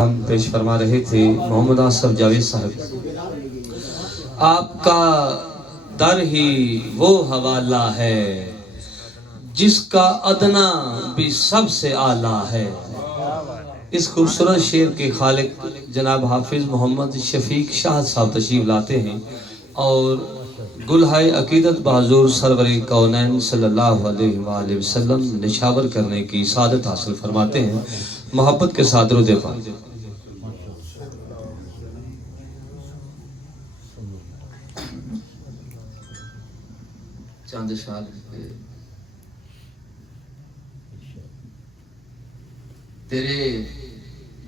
ہم پیش فرما رہے تھے محمد آصف جاوید صاحب، آپ کا در ہی وہ حوالہ ہے جس کا ادنا بھی سب سے اعلیٰ ہے۔ اس خوبصورت شعر کے خالق جناب حافظ محمد شفیق شاہ صاحب تشریف لاتے ہیں اور گلہائے عقیدت بحضور سرور کونین صلی اللہ علیہ وآلہ وسلم نشاور کرنے کی سعادت حاصل فرماتے ہیں۔ محبت کے ساتھ درود پاک۔ چاند شال تیرے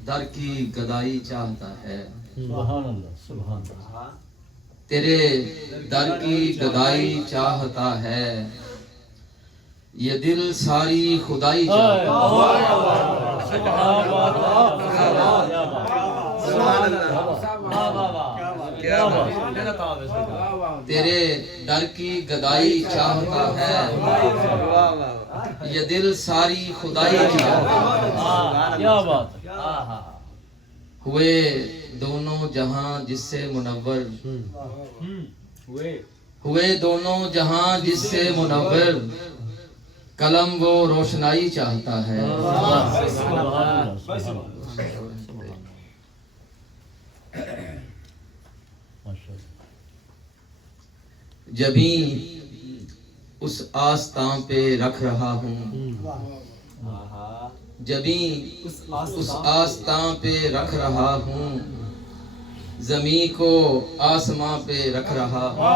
در کی گدائی چاہتا ہے، سبحان اللہ سبحان اللہ، تیرے در کی گدائی چاہتا ہے، یہ دل ساری خدائی چاہتا ہے، تیرے در کی گدائی چاہتا ہے، یہ دل ساری خدائی چاہتا ہے۔ ہوئے دونوں جہاں جس سے منور، ہوئے دونوں جہاں جس سے منور، قلم وہ روشنائی چاہتا ہے۔ جبیں اس آستاں پہ رکھ رہا ہوں، جبیں اس آستاں پہ رکھ رہا ہوں، زمین کو آسماں پہ رکھ رہا ہوں،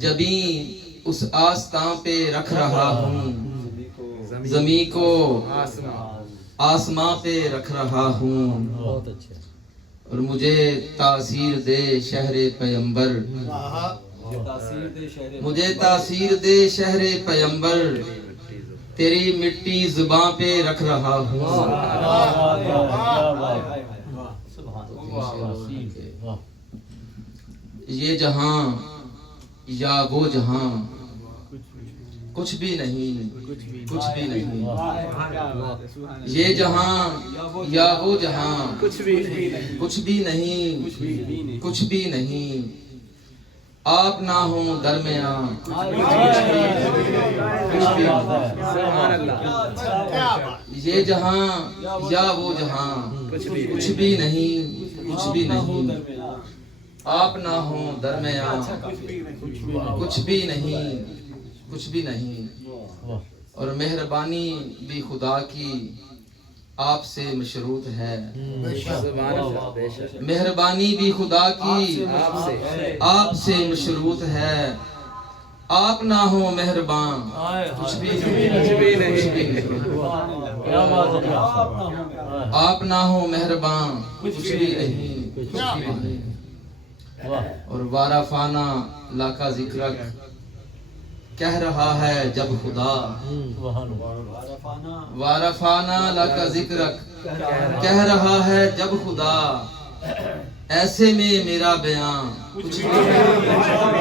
جبیں اس آستاں پہ رکھ رہا ہوں، زمین کو آسماں پہ رکھ رہا ہوں، اور مجھے تاثیر دے شہر پیمبر، مجھے تاثیر دے شہر پیمبر، تیری مٹی زباں پہ رکھ رہا ہوں۔ یہ جہاں یا وہ جہاں کچھ بھی نہیں، کچھ بھی نہیں، یہ جہاں یا وہ جہاں کچھ بھی نہیں، کچھ بھی نہیں، آپ نہ ہوں درمیان، یہ جہاں یا وہ جہاں کچھ بھی نہیں، کچھ بھی نہیں، آپ نہ ہوں درمیان، کچھ بھی نہیں، کچھ بھی نہیں، اور مہربانی بھی خدا کی آپ سے مشروط ہے، مہربانی بھی خدا کی آپ سے مشروط ہے، آپ نہ ہو مہربان کچھ بھی نہیں، آپ نہ ہو مہربان کچھ بھی نہیں، اور وارا فانا لا کا ذکر کہہ رہا ہے جب خدا، وارفانا لک ذکرک کہہ رہا ہے جب خدا، ایسے میں میرا بیان کچھ بھی نہیں۔